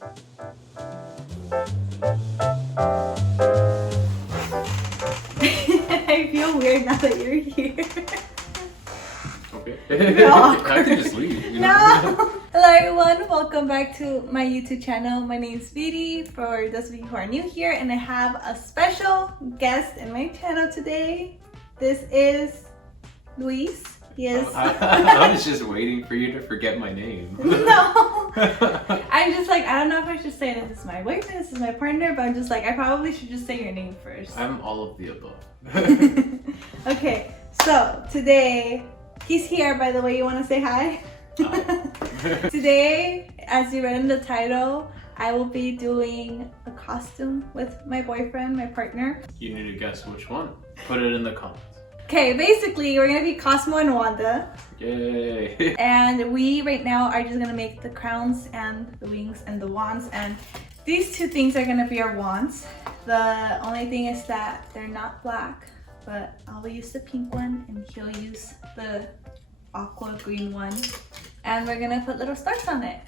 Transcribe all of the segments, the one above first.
I feel weird now that you're here. Okay. I can just leave. You know? No! Hello everyone, welcome back to my YouTube channel. My name is Vidi, for those of you who are new here, and I have a special guest in my channel today. This is Luis. Yes. I was just waiting for you to forget my name. No! I'm just like, I don't know if I should say this is my boyfriend, this is my partner, but I'm just like, I probably should just say your name first. I'm all of the above. Okay, so today, he's here, by the way. You want to say hi? Hi. Today, as you read in the title, I will be doing a costume with my boyfriend, my partner. You need to guess which one. Put it in the comments. Okay, basically, we're gonna be Cosmo and Wanda. Yay. And we, right now, are just gonna make the crowns and the wings and the wands. And these two things are gonna be our wands. The only thing is that they're not black, but I'll use the pink one and he'll use the aqua green one. And we're gonna put little stars on it.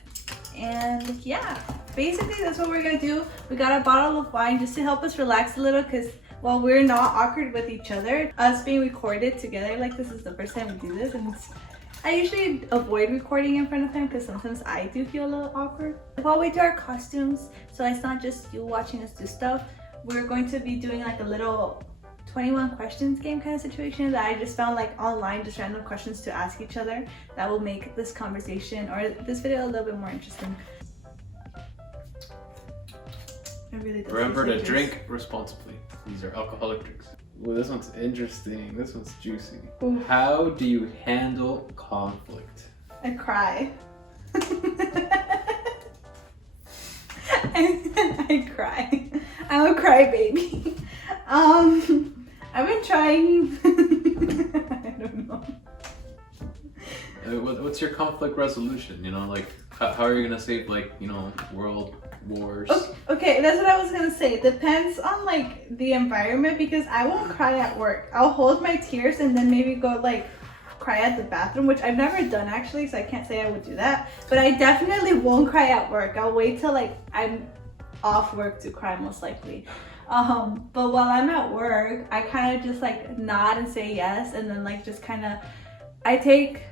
And yeah, basically that's what we're gonna do. We got a bottle of wine just to help us relax a little, because while we're not awkward with each other, us being recorded together like this is the first time we do this, and I usually avoid recording in front of him because sometimes I do feel a little awkward. While we do our costumes, so it's not just you watching us do stuff, we're going to be doing like a little 21 questions game kind of situation that I just found like online, just random questions to ask each other that will make this conversation or this video a little bit more interesting. It really does. Remember to drink responsibly. These are alcoholic drinks. Well, this one's interesting. This one's juicy. Ooh. How do you handle conflict? I cry. I cry. I'm a crybaby. I've been trying. I don't know. What's your conflict resolution? You know, like how are you gonna save, like, you know, world wars? Okay, that's what I was gonna say. It depends on like the environment, because I won't cry at work. I'll hold my tears and then maybe go like cry at the bathroom, which I've never done actually, so I can't say I would do that. But I definitely won't cry at work. I'll wait till like I'm off work to cry, most likely. But while I'm at work, I kind of just like nod and say yes, and then like just kind of I take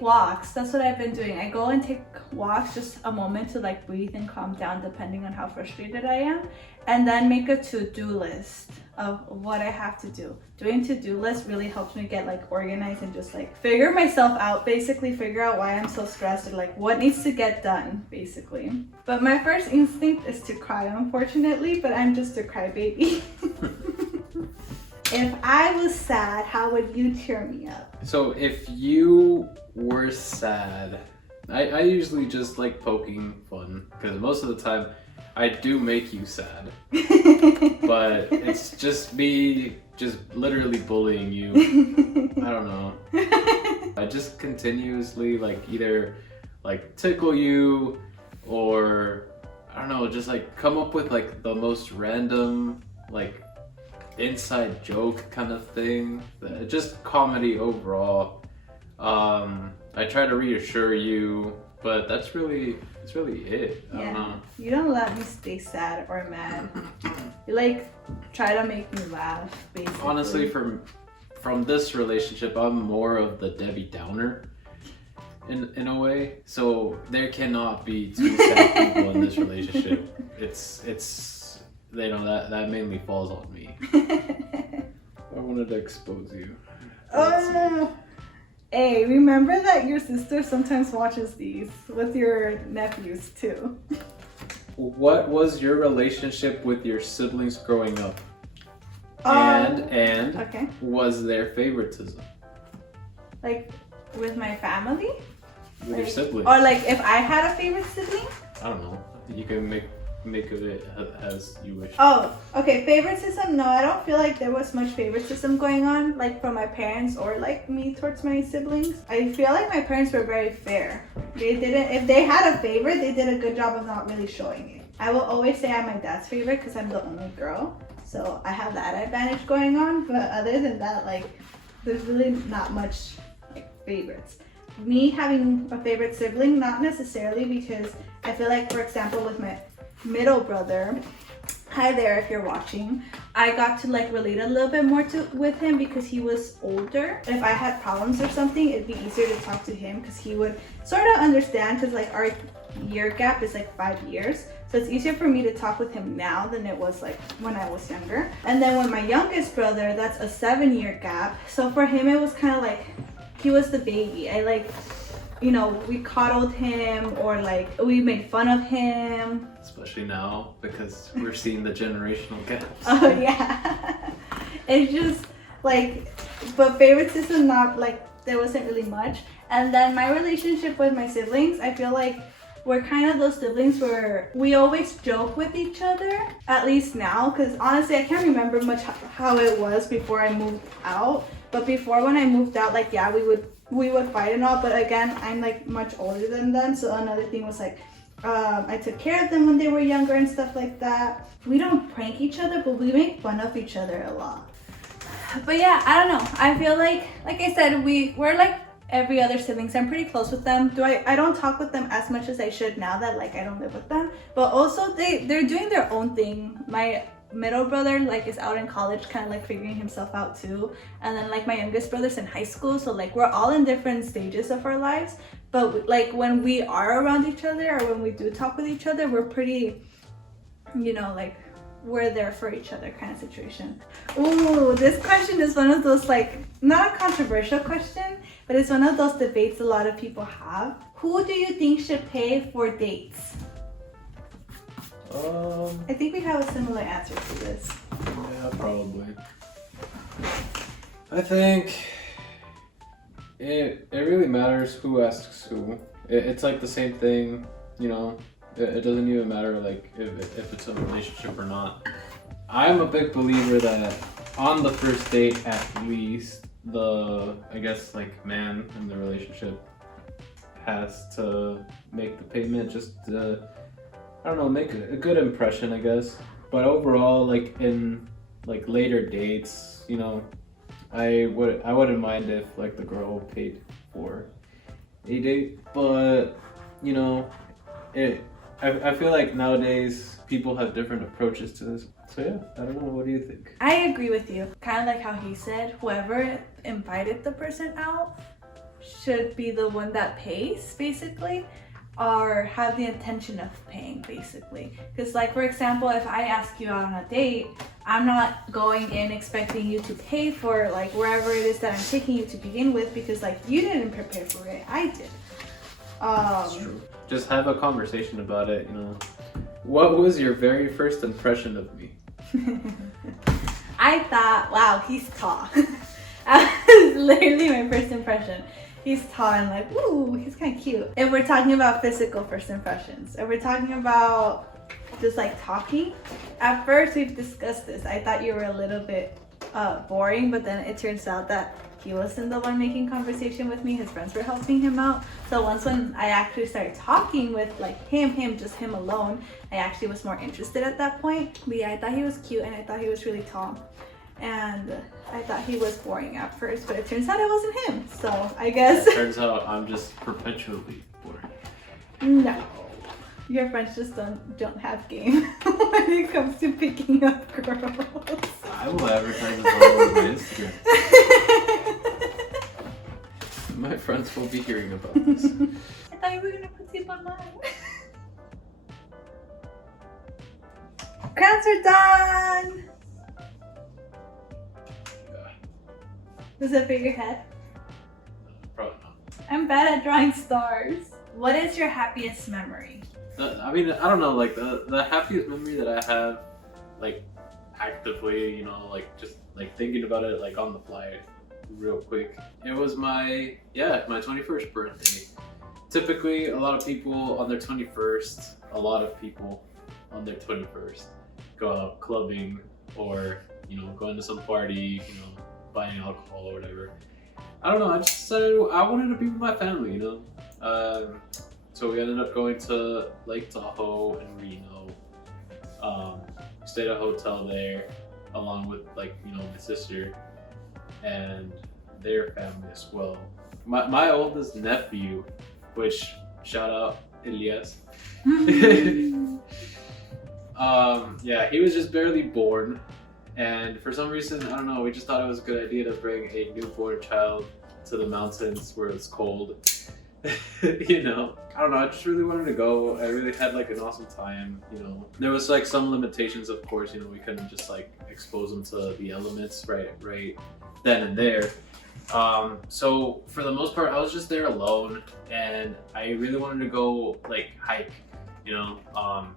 walks. That's what I've been doing. I go and take walks, just a moment to like breathe and calm down depending on how frustrated I am, and then make a to-do list of what I have to do. Doing to-do lists really helps me get like organized and just like figure myself out, basically figure out why I'm so stressed or like what needs to get done, basically. But my first instinct is to cry, unfortunately, but I'm just a crybaby. If I was sad, how would you cheer me up? So if you were sad, I usually just like poking fun, because most of the time I do make you sad. But it's just me just literally bullying you. I don't know. I just continuously like either like tickle you or I don't know, just like come up with like the most random like inside joke kind of thing. Just comedy overall. I try to reassure you, but that's really it. I don't know. You don't let me stay sad or mad. You like try to make me laugh, basically. Honestly, from this relationship, I'm more of the Debbie Downer in a way. So there cannot be two sad people in this relationship. It's you know, that mainly falls on me. I wanted to expose you. Hey, remember that your sister sometimes watches these with your nephews too. What was your relationship with your siblings growing up? And okay. Was there favoritism? Like with my family? With your siblings? Or like if I had a favorite sibling? I don't know. You can make of it as you wish. Oh, okay. Favoritism? No, I don't feel like there was much favoritism going on, like from my parents or like me towards my siblings. I feel like my parents were very fair. They didn't, if they had a favorite, they did a good job of not really showing it. I will always say I'm my dad's favorite because I'm the only girl, so I have that advantage going on. But other than that, like, there's really not much like favorites. me having a favorite sibling, not necessarily, because I feel like, for example, with my middle brother, hi there if you're watching, I got to like relate a little bit more with him because he was older. If I had problems or something, it'd be easier to talk to him because he would sort of understand, because like our year gap is like 5 years. So it's easier for me to talk with him now than it was like when I was younger. And then with my youngest brother, that's a 7-year gap. So for him, it was kind of like he was the baby. I like, you know, we coddled him or like we made fun of him. Especially now because we're seeing the generational gaps. Oh yeah. It's just like, but favorite system, not like there wasn't really much. And then my relationship with my siblings, I feel like we're kind of those siblings where we always joke with each other, at least now, because honestly I can't remember much how it was before I moved out. But before, when I moved out, like yeah, we would fight and all, but again, I'm like much older than them, so another thing was like I took care of them when they were younger and stuff like that. We don't prank each other, but we make fun of each other a lot. But yeah, I don't know, I feel like I said, we're like every other siblings. I'm pretty close with them. I don't talk with them as much as I should now that like I don't live with them, but also they're doing their own thing. My middle brother like is out in college, kind of like figuring himself out too, and then like my youngest brother's in high school, so like we're all in different stages of our lives. But like when we are around each other or when we do talk with each other, we're pretty, you know, like we're there for each other kind of situation. Ooh, this question is one of those, like, not a controversial question, but it's one of those debates a lot of people have. Who do you think should pay for dates? I think we have a similar answer to this. Yeah, probably. I think it really matters who asks who. It's like the same thing, you know. It doesn't even matter like if it's a relationship or not. I'm a big believer that on the first date, at least, I guess like man in the relationship has to make the payment, just to, I don't know, make a good impression, I guess. But overall, like in like later dates, you know, I wouldn't mind if like the girl paid for a date, but you know, I feel like nowadays people have different approaches to this. So yeah, I don't know. What do you think? I agree with you. Kind of like how he said, whoever invited the person out should be the one that pays, basically, or have the intention of paying, basically. Because like, for example, if I ask you out on a date, I'm not going in expecting you to pay for like wherever it is that I'm taking you to begin with, because like you didn't prepare for it, I did. That's true. Just have a conversation about it, you know. What was your very first impression of me? I thought, wow, he's tall. That was literally my first impression. He's tall and like, ooh, he's kind of cute. If we're talking about physical first impressions, if we're talking about just like talking, at first we've discussed this. I thought you were a little bit boring, but then it turns out that he wasn't the one making conversation with me. His friends were helping him out. So once when I actually started talking with like just him alone, I actually was more interested at that point. But yeah, I thought he was cute and I thought he was really tall. And I thought he was boring at first, but it turns out it wasn't him. So I guess. It turns out I'm just perpetually boring. No. Your friends just don't have game when it comes to picking up girls. I will advertise it all over my Instagram. My friends will be hearing about this. I thought you were gonna put tape on mine. Crowns are done! Yeah, Does it fit your head? probably not. I'm bad at drawing stars. What is your happiest memory? I mean, I don't know, like the happiest memory that I have, like actively, you know, like just like thinking about it like on the fly real quick. It was my 21st birthday. Typically, a lot of people on their 21st go out clubbing or, you know, going to some party, you know, buying alcohol or whatever. I don't know, I just decided I wanted to be with my family, you know. So we ended up going to Lake Tahoe in Reno. Stayed at a hotel there along with like, you know, my sister and their family as well. my oldest nephew, which shout out Elias. Yeah, he was just barely born, and for some reason, I don't know, we just thought it was a good idea to bring a newborn child to the mountains where it's cold. You know, I don't know, I just really wanted to go. I really had like an awesome time, you know. There was like some limitations, of course, you know, we couldn't just like expose them to the elements right then and there. So for the most part, I was just there alone, and I really wanted to go like hike, you know.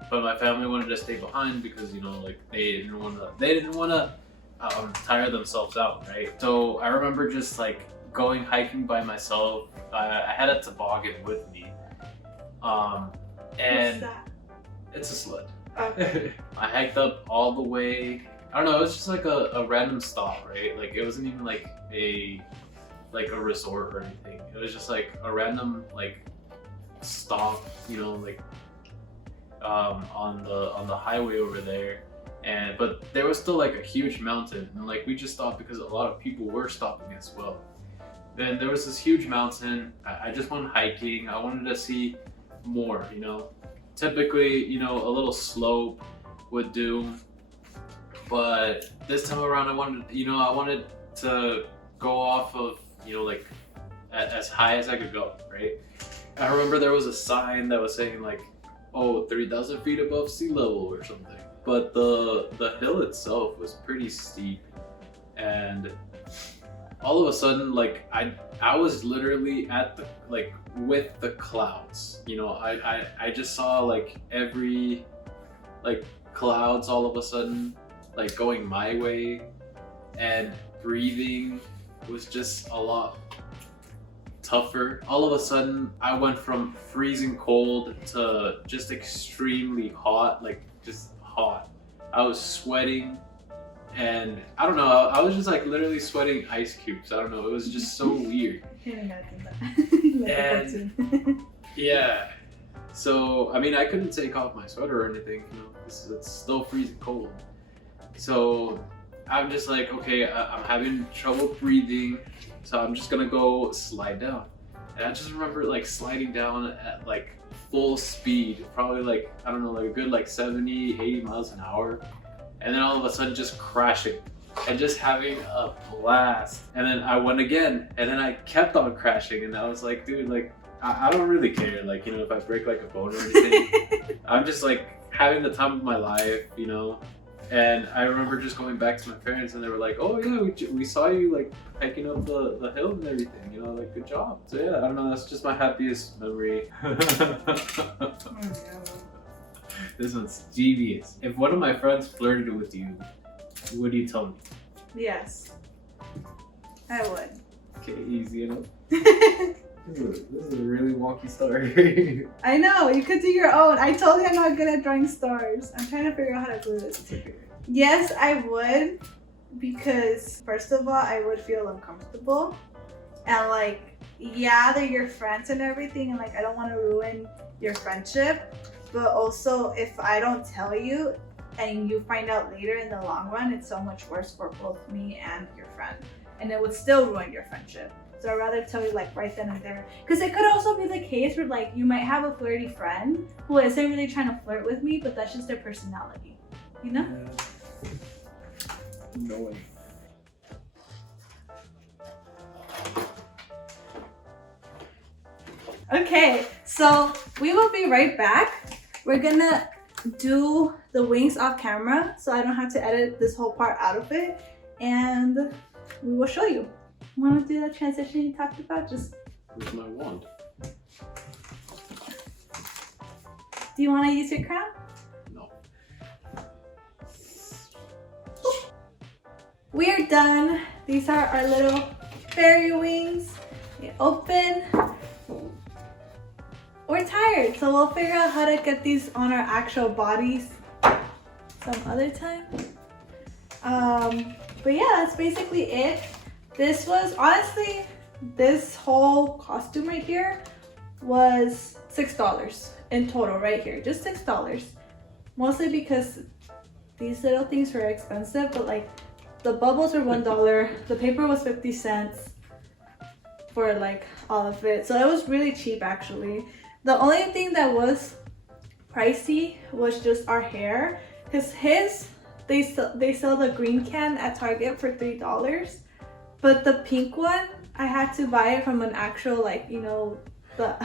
But my family wanted to stay behind because, you know, like they didn't want to tire themselves out, right? So I remember just like going hiking by myself. I had a toboggan with me, and What's that? it's a sled. Okay. I hiked up all the way. I don't know, it was just like a random stop, right? Like it wasn't even like a resort or anything. It was just like a random like stop, you know, like on the highway over there. But there was still like a huge mountain, and like we just stopped because a lot of people were stopping as well. Then there was this huge mountain. I just went hiking. I wanted to see more, you know. Typically, you know, a little slope would do, but this time around I wanted to go off of, you know, like as high as I could go, right? I remember there was a sign that was saying like, oh, 3,000 feet above sea level or something. But the hill itself was pretty steep, and all of a sudden, like I was literally at the like with the clouds. You know, I just saw like every like clouds all of a sudden like going my way, and breathing was just a lot tougher. All of a sudden, I went from freezing cold to just extremely hot, like just hot. I was sweating, and I don't know, I was just like literally sweating ice cubes. I don't know, it was just so weird. And yeah, so I mean, I couldn't take off my sweater or anything, you know, because it's still freezing cold. So I'm just like, okay, I'm having trouble breathing, so I'm just gonna go slide down. And I just remember like sliding down at like full speed, probably like, I don't know, like a good like 70, 80 miles an hour. And then all of a sudden just crashing and just having a blast. And then I went again, and then I kept on crashing, and I was like, dude, like, I don't really care, like, you know, if I break like a bone or anything. I'm just like having the time of my life, you know. And I remember just going back to my parents, and they were like, oh yeah, we saw you like hiking up the hill and everything, you know, like good job. So yeah, I don't know, that's just my happiest memory. This one's devious. If one of my friends flirted with you, would you tell me? Yes, I would. Okay, easy enough. This is a really wonky story. I know, you could do your own. I told you I'm not good at drawing stars. I'm trying to figure out how to glue this. Yes, I would, because first of all, I would feel uncomfortable. And like, yeah, they're your friends and everything, and like, I don't want to ruin your friendship. But also, if I don't tell you and you find out later in the long run, it's so much worse for both me and your friend. And it would still ruin your friendship. So I'd rather tell you like right then and there. Because it could also be the case where like you might have a flirty friend who isn't really trying to flirt with me, but that's just their personality. You know? Yeah. No way. Okay, so we will be right back. We're gonna do the wings off camera so I don't have to edit this whole part out of it, and we will show you. Want to do that transition you talked about? Just where's my wand? Do you want to use your crown? No. We are done. These are our little fairy wings. They open. We're tired, so we'll figure out how to get these on our actual bodies some other time. But yeah, that's basically it. This was, honestly, this whole costume right here was $6 in total right here, just $6. Mostly because these little things were expensive, but like the bubbles were $1, the paper was 50 cents. for like all of it. So it was really cheap actually. The only thing that was pricey was just our hair, because they sell the green can at Target for $3, but the pink one I had to buy it from an actual, like, you know, the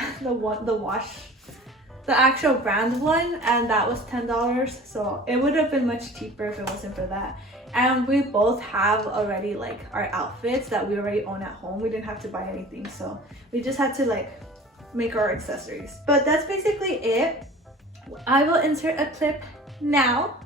actual brand one, and that was $10. So it would have been much cheaper if it wasn't for that. And we both have already like our outfits that we already own at home. We didn't have to buy anything, so we just had to like make our accessories. But that's basically it. I will insert a clip now.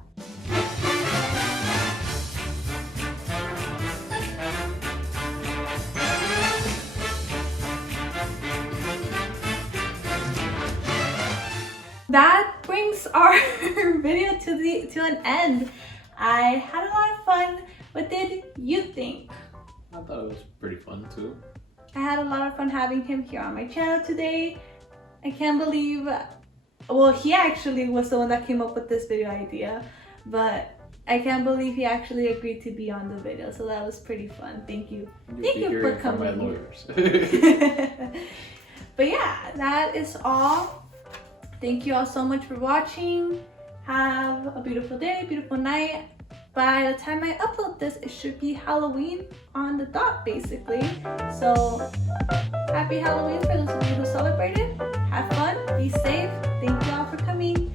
That brings our video to an end. I had a lot of fun. What did you think? I thought it was pretty fun too. I had a lot of fun having him here on my channel today. I can't believe, well, he actually was the one that came up with this video idea, but I can't believe he actually agreed to be on the video. So that was pretty fun. Thank you. Thank you for coming. My lawyers. But yeah, that is all. Thank you all so much for watching. Have a beautiful day, beautiful night. By the time I upload this, it should be Halloween on the dot, basically. So happy Halloween for those of you who celebrated. Have fun, be safe. Thank you all for coming.